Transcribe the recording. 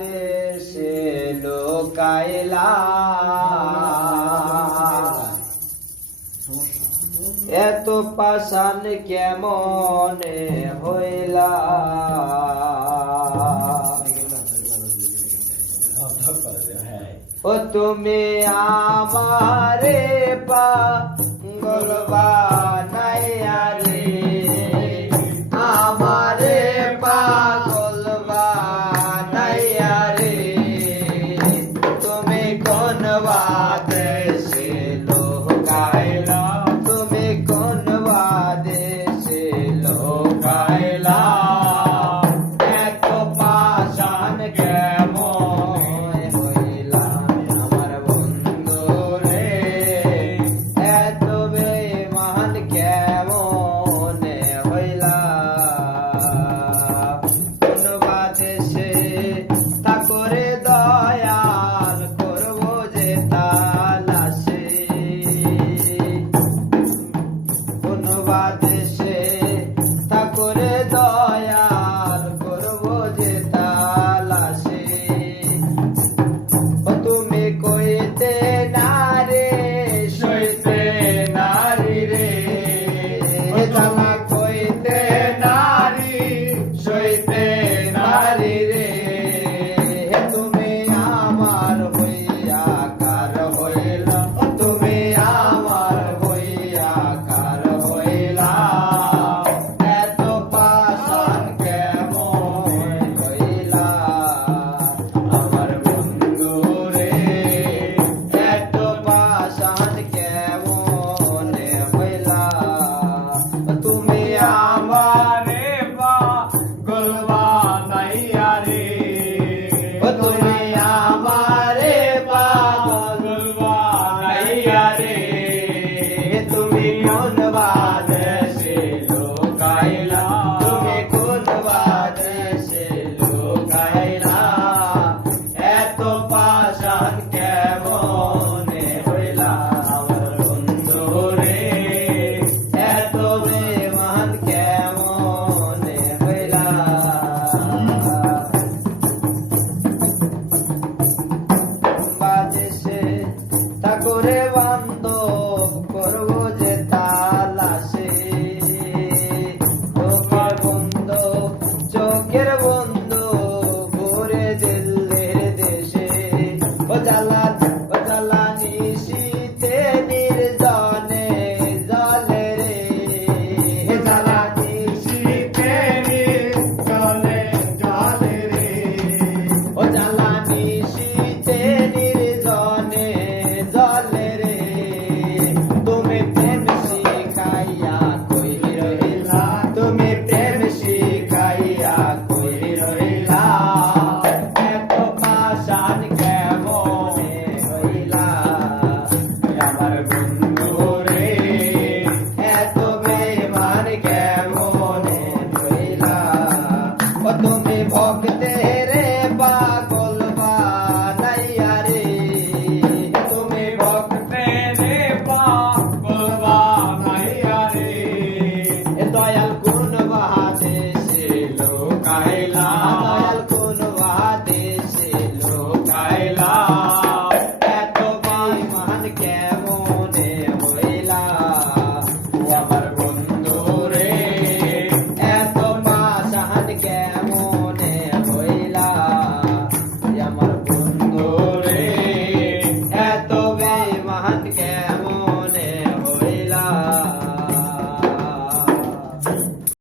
দেশে লোকাইলা এত পাষাণ কেমনে হইলা ও তুমি আমারে পাগল বানাইয়া রে আমারে পাগল বানাইয়া রে তুমি কোন বাদেশে লোকাইলা তুমি কোন বাদেশে লোকাইলা এত পাষাণ কেমন হইলা আমার বন্ধু রে এত বেঈমান কেমন হইলা কোন বাদেশে তাকরে দয়াল করব যে তালাশে কোন বাদেশে তাকরে দয়াল করব যে তালাশে ও তুমি কইতে নারে সইতে নারী রে জানা কইতে নারী সইতে নারী রে তুমি আমার হইয়া কার হইলা তুমি আমার হইয়া কার হইলা এত পাষাণ কেমন হইলা আমার বন্ধু রে এত পাষাণ কেমন হইলা তুমি আমারে পাগল বানাইয়া রে তুমি আমারে পাগল বানাইয়া রে তুমি কোন বাদেশে লোকাইলা তুমি কোন বাদেশে লোকাইলা এত পাষাণ কেমন হইলা আমার বন্ধু রে এত বেঈমান কেমন হইলা বাদেশে তাকরে বান্ধব করব যে তালাশে তোমার বন্ধু চোখের বন্ধু ঘুরে দিল্লির দেশে ও জ্বালা নিশীতে নির্জনে জলে রে জ্বালা নিশীতে নির্জনে জলে রে ও জ্বালা নিশীতে নির্জনে জলে রে তুমি প্রেম শিখাইয়া কই রহিলা তুমি প্রেম শিখাইয়া কই রহিলা এত পাষাণ কেমন হইলা আমার বন্ধু রে এত বেঈমান কেমন হইলা ও তুমি ভক্তের পাগল বানাইয়া রে তুমি ভক্তের পাগল বানাইয়া রে দয়াল কোন বাদেশে লোকাইলা দয়াল কোন বাদেশে লোকাইলা এত বেঈমান কেমন হইলা আমার বন্ধু রে এত পাষাণ কেমন হইলা আমার বন্ধু রে এত বেঈমান কেমন